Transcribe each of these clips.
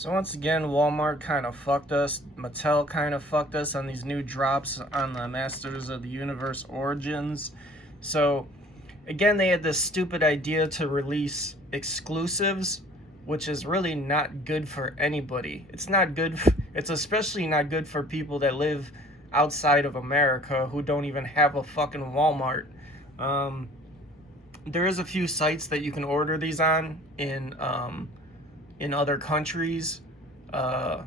So once again, Walmart kind of fucked us. Mattel kind of fucked us on these new drops on the Masters of the Universe Origins. So again, they had this stupid idea to release exclusives, which is really not good for anybody. It's not good. It's especially not good for people that live outside of America who don't even have a fucking Walmart. Um, there is a few sites that you can order these on in other countries, uh,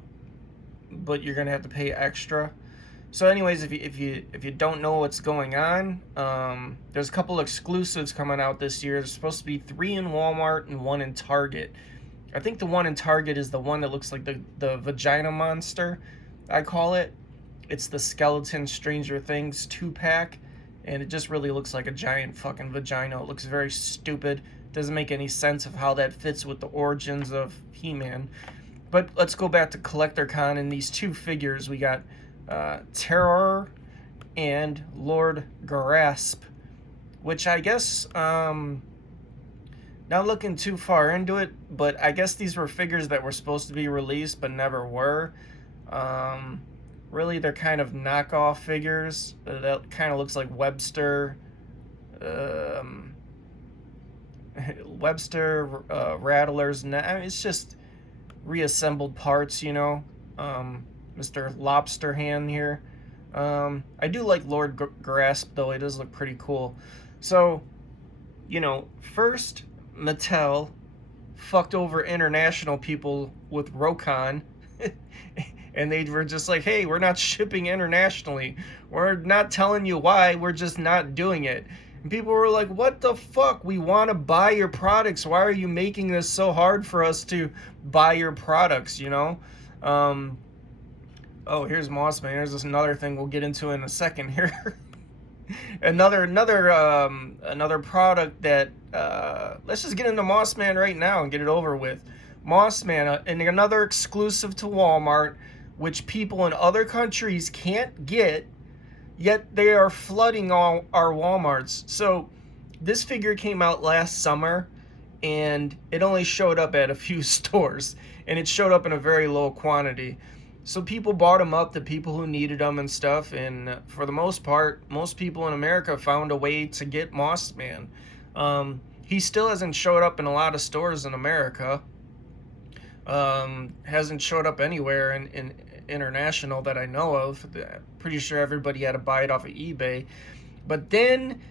but you're gonna have to pay extra. So, anyways, if you don't know what's going on, there's a couple exclusives coming out this year. There's supposed to be 3 in Walmart and 1 in Target. I think the one in Target is the one that looks like the vagina monster, I call it. It's the Skeleton Stranger Things 2-pack, and it just really looks like a giant fucking vagina. It looks very stupid. Doesn't make any sense of how that fits with the origins of He-Man. But let's go back to Collector Con and these 2 figures. We got Terror and Lord Grasp, which I guess, not looking too far into it, but I guess these were figures that were supposed to be released but never were. Really, they're kind of knockoff figures. That kind of looks like Webster. Rattlers. I mean, it's just reassembled parts, you know. Mr. Lobster Hand here. I do like Lord Grasp, though. It does look pretty cool. So, first, Mattel fucked over international people with Rokon. And they were just like, hey, we're not shipping internationally. We're not telling you why. We're just not doing it. And people were like, what the fuck? We want to buy your products. Why are you making this so hard for us to buy your products, Oh, here's Mossman. Here's just another thing we'll get into in a second here. another product that, let's just get into Mossman right now and get it over with. Mossman, and another exclusive to Walmart, which people in other countries can't get, yet they are flooding all our Walmarts. So this figure came out last summer, and it only showed up at a few stores, and it showed up in a very low quantity. So people bought them up, the people who needed them and stuff, and for the most part, most people in America found a way to get Mossman. He still hasn't showed up in a lot of stores in America. Hasn't showed up anywhere in international that I know of. Pretty sure everybody had to buy it off of eBay. But then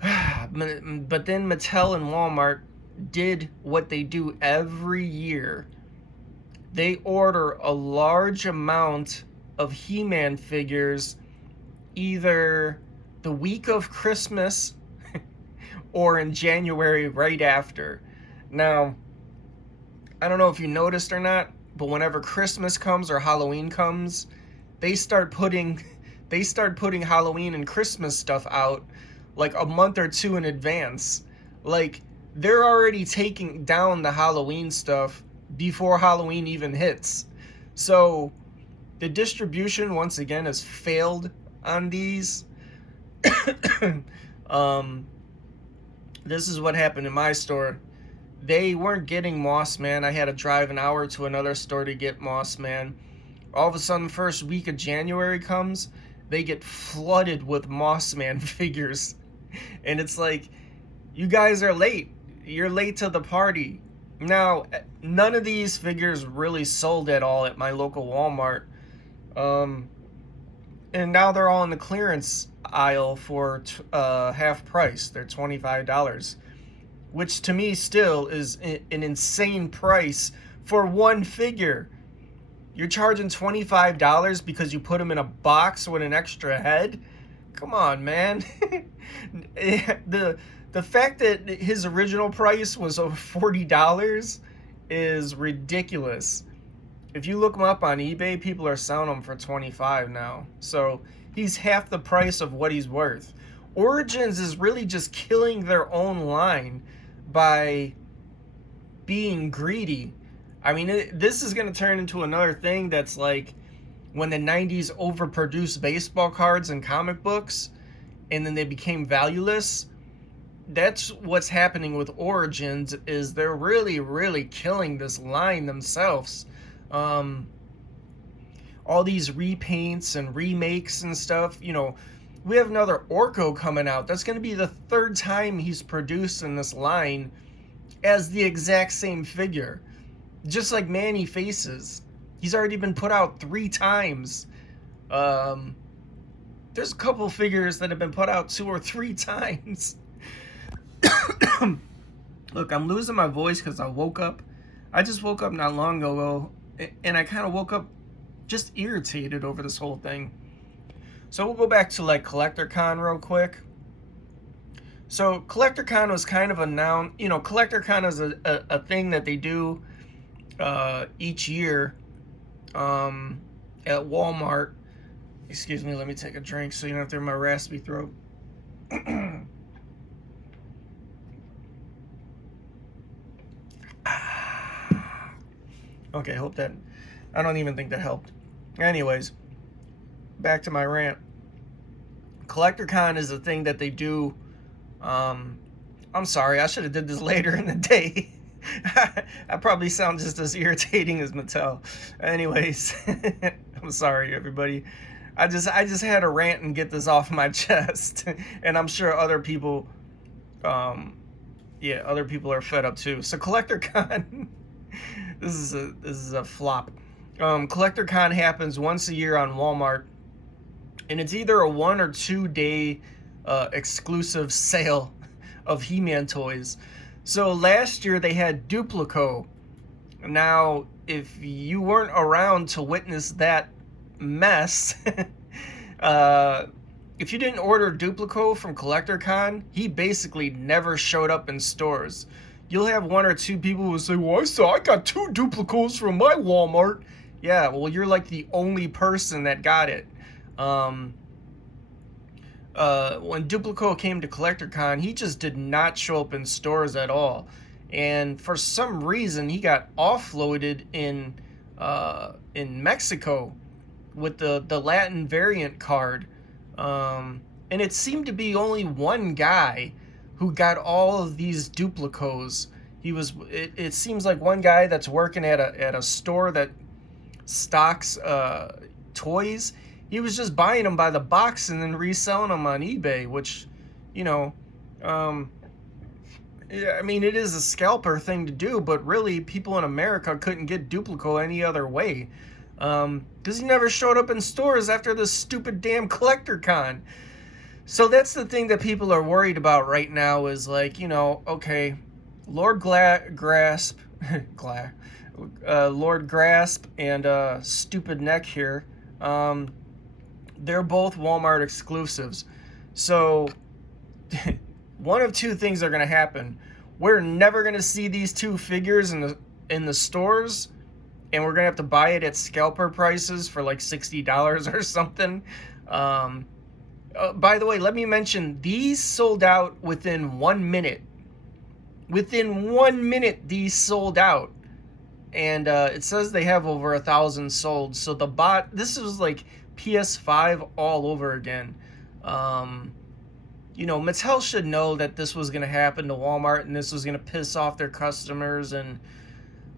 Mattel and Walmart did what they do every year. They order a large amount of He-Man figures either the week of Christmas or in January right after. Now, I don't know if you noticed or not, but whenever Christmas comes or Halloween comes, they start putting Halloween and Christmas stuff out like a month or 2 in advance. Like, they're already taking down the Halloween stuff before Halloween even hits. So the distribution once again has failed on these. This is what happened in my store. They weren't getting Mossman. I had to drive an hour to another store to get Mossman. All of a sudden, first week of January comes, they get flooded with Mossman figures. And it's like, you guys are late. You're late to the party. Now, none of these figures really sold at all at my local Walmart. And now they're all in the clearance aisle for half price. They're $25. Which to me still is an insane price for one figure. You're charging $25 because you put them in a box with an extra head? Come on, man. The fact that his original price was over $40 is ridiculous. If you look him up on eBay, people are selling him for $25 now. So he's half the price of what he's worth. Origins is really just killing their own line by being greedy. I mean, this is going to turn into another thing that's like when the 90s overproduced baseball cards and comic books and then they became valueless. That's what's happening with Origins, is they're really, really killing this line themselves. Um, all these repaints and remakes and stuff. You know, we have another Orko coming out. That's going to be the third time he's produced in this line as the exact same figure. Just like Manny Faces. He's already been put out 3 times. There's a couple figures that have been put out 2 or 3 times. Look, I'm losing my voice because I woke up. I just woke up not long ago, and I kind of woke up just irritated over this whole thing. So we'll go back to like Collector Con real quick. So Collector Con was kind of a noun. You know, Collector Con is a thing that they do each year at Walmart. Excuse me, let me take a drink so you don't have to hear my raspy throat. Okay, hope that... I don't even think that helped. Anyways, back to my rant. Collector Con is a thing that they do... I'm sorry, I should have did this later in the day. I probably sound just as irritating as Mattel. Anyways, I'm sorry, everybody. I just had to rant and get this off my chest. And I'm sure other people... other people are fed up too. So Collector Con... This is a flop. Collector Con happens once a year on Walmart, and it's either a 1 or 2 day exclusive sale of He-Man toys. So last year they had Duplico. Now, if you weren't around to witness that mess, if you didn't order Duplico from Collector Con, he basically never showed up in stores. You'll have 1 or 2 people who say, well, I got 2 Duplicos from my Walmart. Yeah, well, you're like the only person that got it. When Duplico came to Collector Con, he just did not show up in stores at all. And for some reason, he got offloaded in Mexico with the Latin variant card. And it seemed to be only one guy who got all of these Duplicos. It seems like one guy that's working at a store that stocks toys. He was just buying them by the box and then reselling them on eBay, which, you know, yeah, I mean, it is a scalper thing to do, but really people in America couldn't get Duplico any other way, because he never showed up in stores after this stupid damn Collector Con. So that's the thing that people are worried about right now is, like, you know, okay, Lord Grasp and Stupid Neck here, they're both Walmart exclusives. So one of 2 things are going to happen. We're never going to see these 2 figures in the stores, and we're going to have to buy it at scalper prices for like $60 or something. By the way, let me mention, these sold out within 1 minute. Within 1 minute, these sold out. And it says they have over 1,000 sold. So the bot, this was like PS5 all over again. You know, Mattel should know that this was going to happen to Walmart and this was going to piss off their customers. And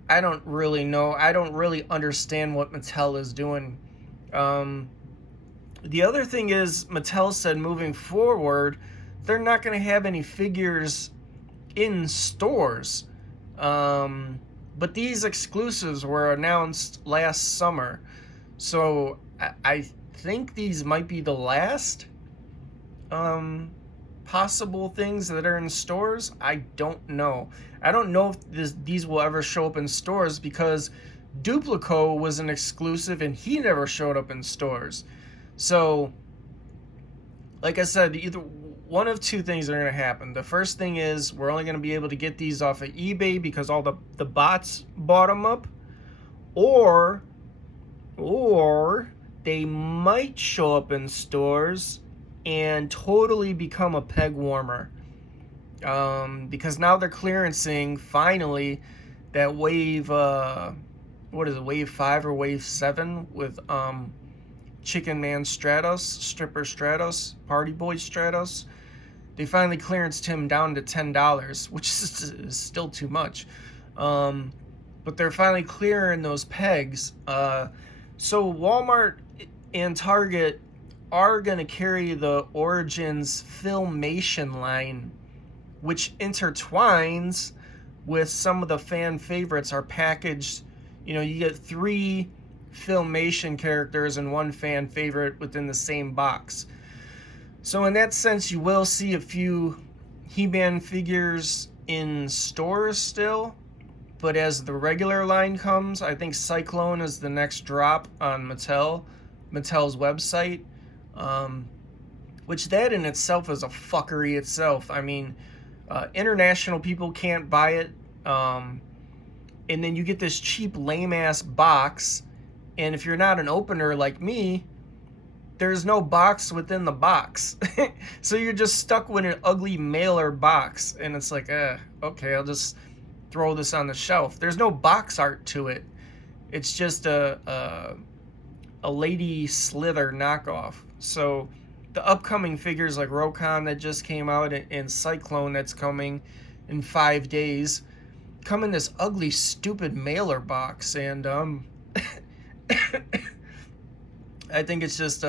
I don't really know. I don't really understand what Mattel is doing. The other thing is, Mattel said moving forward, they're not going to have any figures in stores. But these exclusives were announced last summer. So I think these might be the last possible things that are in stores. I don't know. I don't know if these will ever show up in stores, because Duplico was an exclusive and he never showed up in stores. So, like I said, either one of 2 things are going to happen. The first thing is we're only going to be able to get these off of eBay because all the bots bought them up. Or they might show up in stores and totally become a peg warmer. Because now they're clearancing, finally, that wave, wave 5 or wave 7 with Chicken Man Stratos, Stripper Stratos, Party Boy Stratos. They finally clearanced him down to $10, which is still too much. but they're finally clearing those pegs. So Walmart and Target are going to carry the Origins Filmation line, which intertwines with some of the fan favorites are packaged. You know, you get 3 Filmation characters and 1 fan favorite within the same box. So in that sense, you will see a few He-Man figures in stores still. But as the regular line comes, I think Cyclone is the next drop on Mattel's website. Which that in itself is a fuckery itself. I mean, international people can't buy it. And then you get this cheap, lame-ass box. And if you're not an opener like me, there's no box within the box. So you're just stuck with an ugly mailer box. And it's like, okay, I'll just throw this on the shelf. There's no box art to it. It's just a Lady Slither knockoff. So the upcoming figures like Rokon that just came out and Cyclone that's coming in 5 days come in this ugly, stupid mailer box. And I think it's just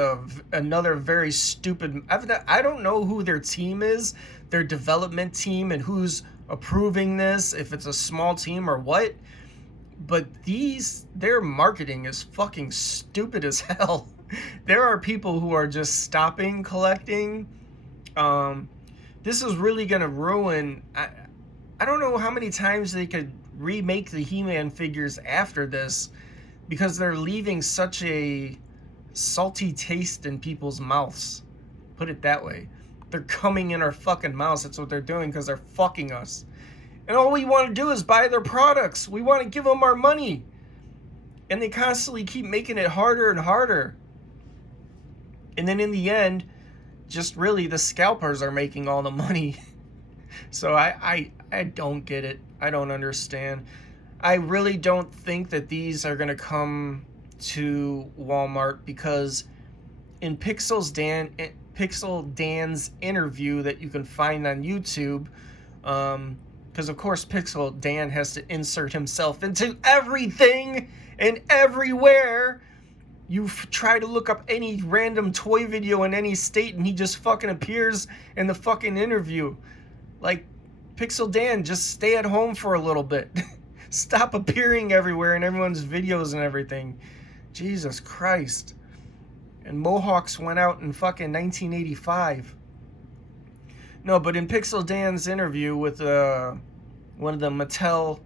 another very stupid... I don't know who their team is, their development team, and who's approving this, if it's a small team or what. But their marketing is fucking stupid as hell. There are people who are just stopping collecting. This is really going to ruin... I don't know how many times they could remake the He-Man figures after this, because they're leaving such a salty taste in people's mouths. Put it that way. They're coming in our fucking mouths. That's what they're doing, because they're fucking us. And all we want to do is buy their products. We want to give them our money. And they constantly keep making it harder and harder. And then in the end, just really the scalpers are making all the money. So I don't get it. I don't understand. I really don't think that these are going to come to Walmart, because in Pixel Dan's interview that you can find on YouTube, because of course Pixel Dan has to insert himself into everything and everywhere. You try to look up any random toy video in any state and he just fucking appears in the fucking interview. Like, Pixel Dan, just stay at home for a little bit. Stop appearing everywhere in everyone's videos and everything. Jesus Christ. And Mohawks went out in fucking 1985. No, but in Pixel Dan's interview with one of the Mattel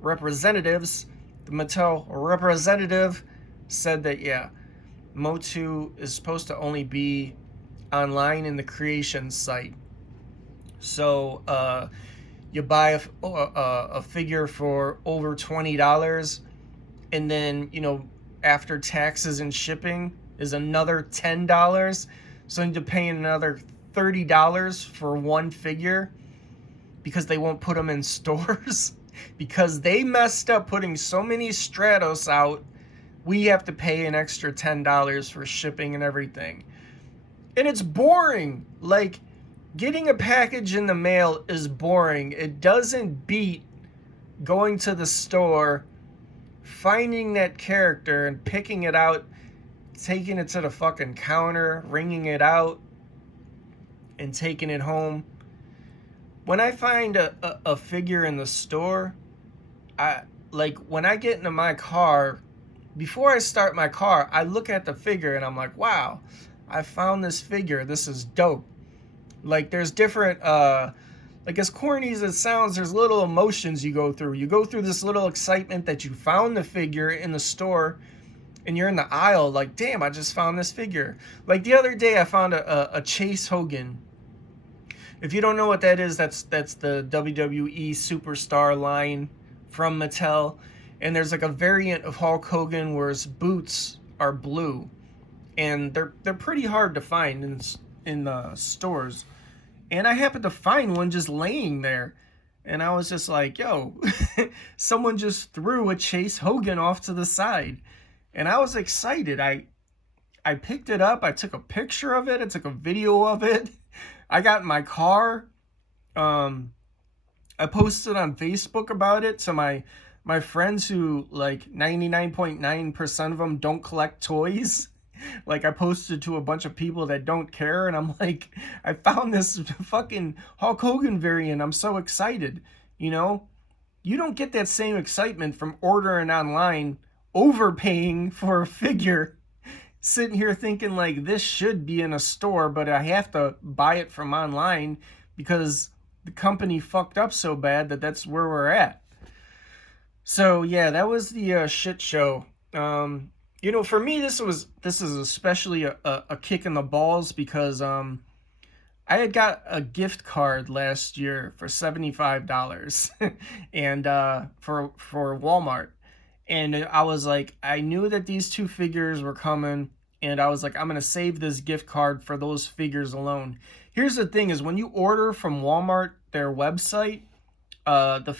representatives, the Mattel representative said that, yeah, Motu is supposed to only be online in the creation site. So you buy a figure for over $20, and then, you know, after taxes and shipping is another $10. So you end up paying another $30 for one figure, because they won't put them in stores. Because they messed up putting so many Stratos out, we have to pay an extra $10 for shipping and everything. And it's boring. Like, getting a package in the mail is boring. It doesn't beat going to the store, finding that character and picking it out, taking it to the fucking counter, ringing it out, and taking it home. When I find a figure in the store, when I get into my car, before I start my car, I look at the figure and I'm like, wow, I found this figure. This is dope. Like, there's different, like, as corny as it sounds, there's little emotions you go through. You go through this little excitement that you found the figure in the store, and you're in the aisle like, damn, I just found this figure. Like, the other day I found a Chase Hogan. If you don't know what that is, that's the WWE Superstar line from Mattel. And there's like a variant of Hulk Hogan where his boots are blue. And they're pretty hard to find in the stores. And I happened to find one just laying there. And I was just like, yo, someone just threw a Chase Hogan off to the side. And I was excited. I picked it up. I took a picture of it. I took a video of it. I got in my car. I posted on Facebook about it to my friends who, like, 99.9% of them don't collect toys. Like, I posted to a bunch of people that don't care, and I'm like, I found this fucking Hulk Hogan variant. I'm so excited. You know, you don't get that same excitement from ordering online, overpaying for a figure, sitting here thinking like this should be in a store, but I have to buy it from online because the company fucked up so bad that that's where we're at. So yeah, that was the shit show. For me, this is especially a kick in the balls because I had got a gift card last year for $75 and for Walmart. And I was like, I knew that these two figures were coming, and I was like, I'm gonna save this gift card for those figures alone. Here's the thing: is when you order from Walmart, their website, uh, the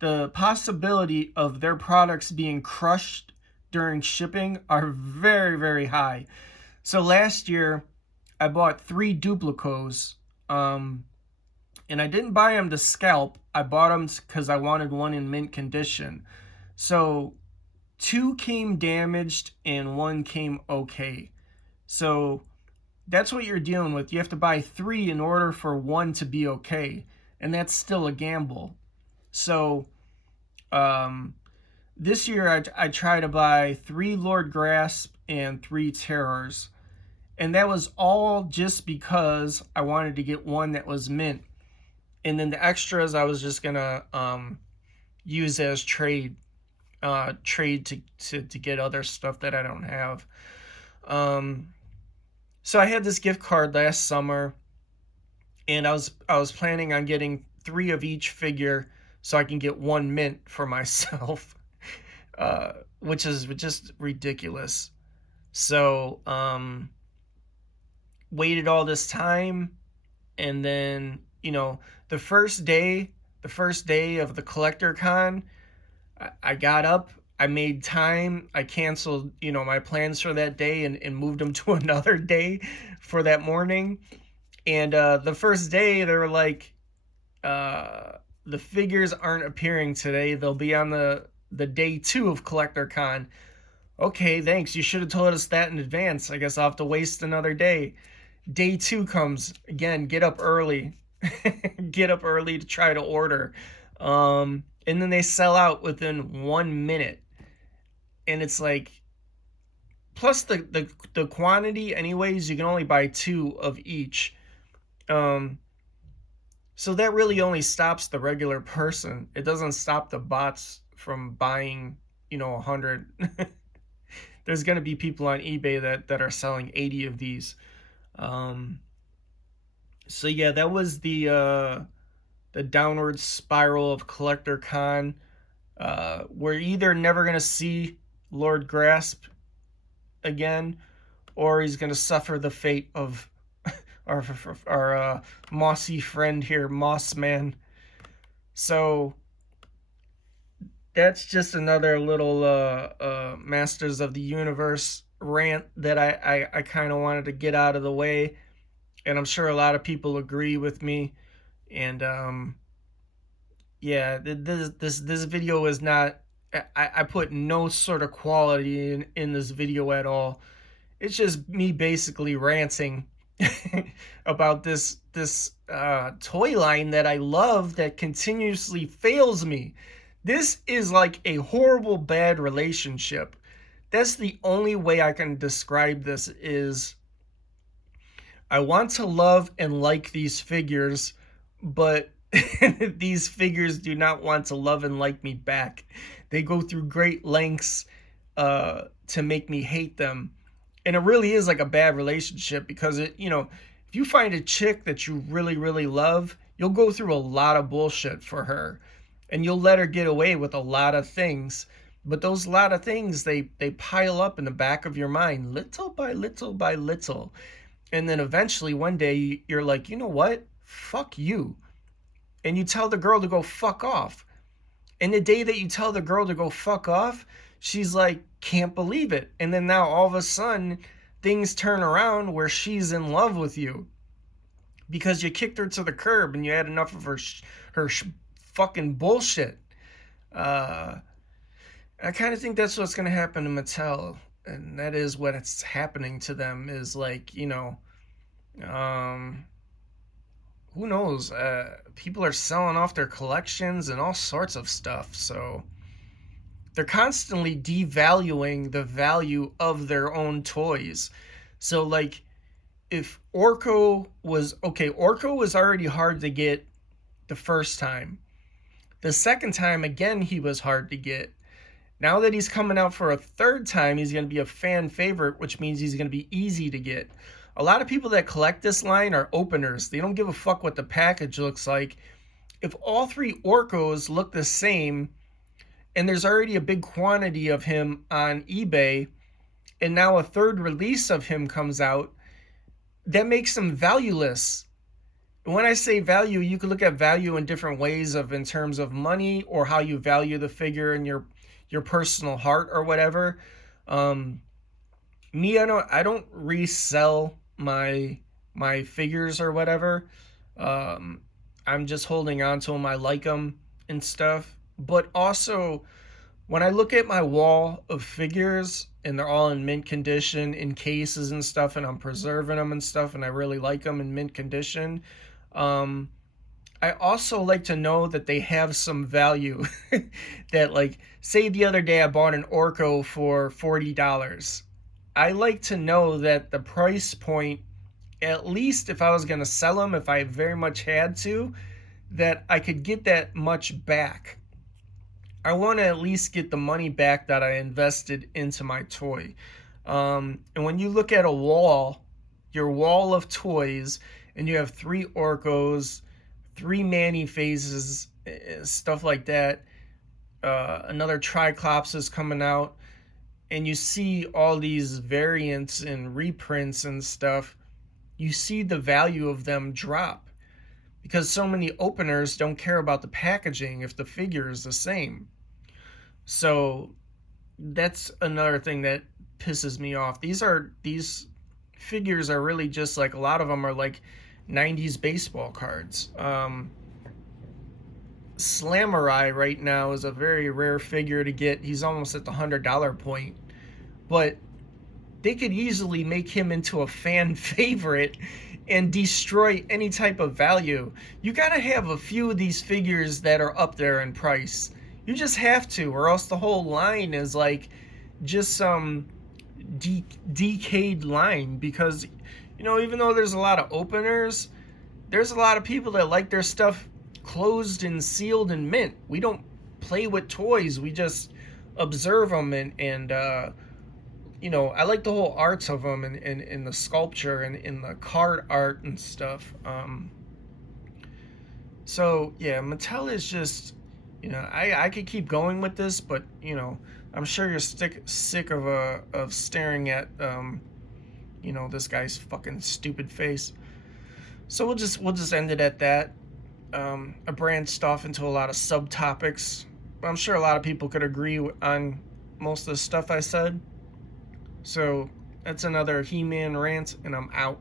the possibility of their products being crushed during shipping are very, very high. So last year, I bought 3 Duplicos, and I didn't buy them to scalp. I bought them because I wanted one in mint condition. So 2 came damaged and 1 came okay. So that's what you're dealing with. You have to buy 3 in order for 1 to be okay, and that's still a gamble. So this year I tried to buy 3 Lord Grasp and 3 Terrors, and that was all just because I wanted to get one that was mint, and then the extras I was just gonna use as trade to get other stuff that I don't have. So I had this gift card last summer, and I was planning on getting 3 of each figure so I can get 1 mint for myself, which is just ridiculous. So waited all this time, and then the first day of the collector con, I got up, I made time, I canceled my plans for that day and moved them to another day for that morning. And the first day they were like, the figures aren't appearing today, they'll be on the day 2 of collector con. Okay, thanks, you should have told us that in advance. I guess I'll have to waste another day. Day 2 comes again, get up early. Get up early to try to order, and then they sell out within 1 minute. And it's like, plus the quantity anyways, you can only buy 2 of each. So that really only stops the regular person. It doesn't stop the bots from buying 100. There's going to be people on eBay that are selling 80 of these. So yeah, that was the downward spiral of Collector Con. We're either never gonna see Lord Grasp again, or he's gonna suffer the fate of our mossy friend here, Moss Man. So that's just another little Masters of the Universe rant that I kind of wanted to get out of the way, and I'm sure a lot of people agree with me. And yeah, this video is not. I put no sort of quality in this video at all. It's just me basically ranting about this toy line that I love that continuously fails me. This is like a horrible bad relationship. That's the only way I can describe this. Is I want to love and like these figures, but these figures do not want to love and like me back. They go through great lengths to make me hate them. And it really is like a bad relationship, because if you find a chick that you really, really love, you'll go through a lot of bullshit for her. And you'll let her get away with a lot of things. But those lot of things, they pile up in the back of your mind, little by little by little. And then eventually one day you're like, you know what? Fuck you. And you tell the girl to go fuck off. And the day that you tell the girl to go fuck off, she's like, can't believe it. And then now all of a sudden things turn around where she's in love with you because you kicked her to the curb and you had enough of her fucking bullshit. I kind of think that's what's going to happen to Mattel, and that is what it's happening to them. Is like, um, who knows? People are selling off their collections and all sorts of stuff. So they're constantly devaluing the value of their own toys. So like, if Orko was already hard to get the first time. The second time, again, he was hard to get. Now that he's coming out for a third time, he's going to be a fan favorite, which means he's going to be easy to get. A lot of people that collect this line are openers. They don't give a fuck what the package looks like. If all three Orkos look the same, and there's already a big quantity of him on eBay, and now a third release of him comes out, that makes him valueless. When I say value, you can look at value in different ways in terms of money or how you value the figure in your personal heart or whatever. Me, I don't resell my figures or whatever. I'm just holding on to them. I like them and stuff. But also, when I look at my wall of figures and they're all in mint condition in cases and stuff, and I'm preserving them and stuff, and I really like them in mint condition, I also like to know that they have some value. That, like, say the other day I bought an Orko for $40. I like to know that the price point, at least if I was going to sell them, if I very much had to, that I could get that much back. I want to at least get the money back that I invested into my toy. And when you look at your wall of toys, and you have 3 Orkos, 3 Manny phases, stuff like that, another Triclops is coming out, and you see all these variants and reprints and stuff, you see the value of them drop. Because so many openers don't care about the packaging if the figure is the same. So that's another thing that pisses me off. These figures are really just like, a lot of them are like 90s baseball cards. Slamurai right now is a very rare figure to get. He's almost at the $100 point. But they could easily make him into a fan favorite and destroy any type of value. You gotta have a few of these figures that are up there in price. You just have to, or else the whole line is like just some decayed line. Because, even though there's a lot of openers, there's a lot of people that like their stuff closed and sealed and mint. We don't play with toys, we just observe them, and I like the whole arts of them, and the sculpture and in the card art and stuff. So yeah, Mattel is just, I could keep going with this, but I'm sure you're sick of staring at this guy's fucking stupid face. So we'll just end it at that. I branched off into a lot of subtopics. I'm sure a lot of people could agree on most of the stuff I said. So that's another He-Man rant, and I'm out.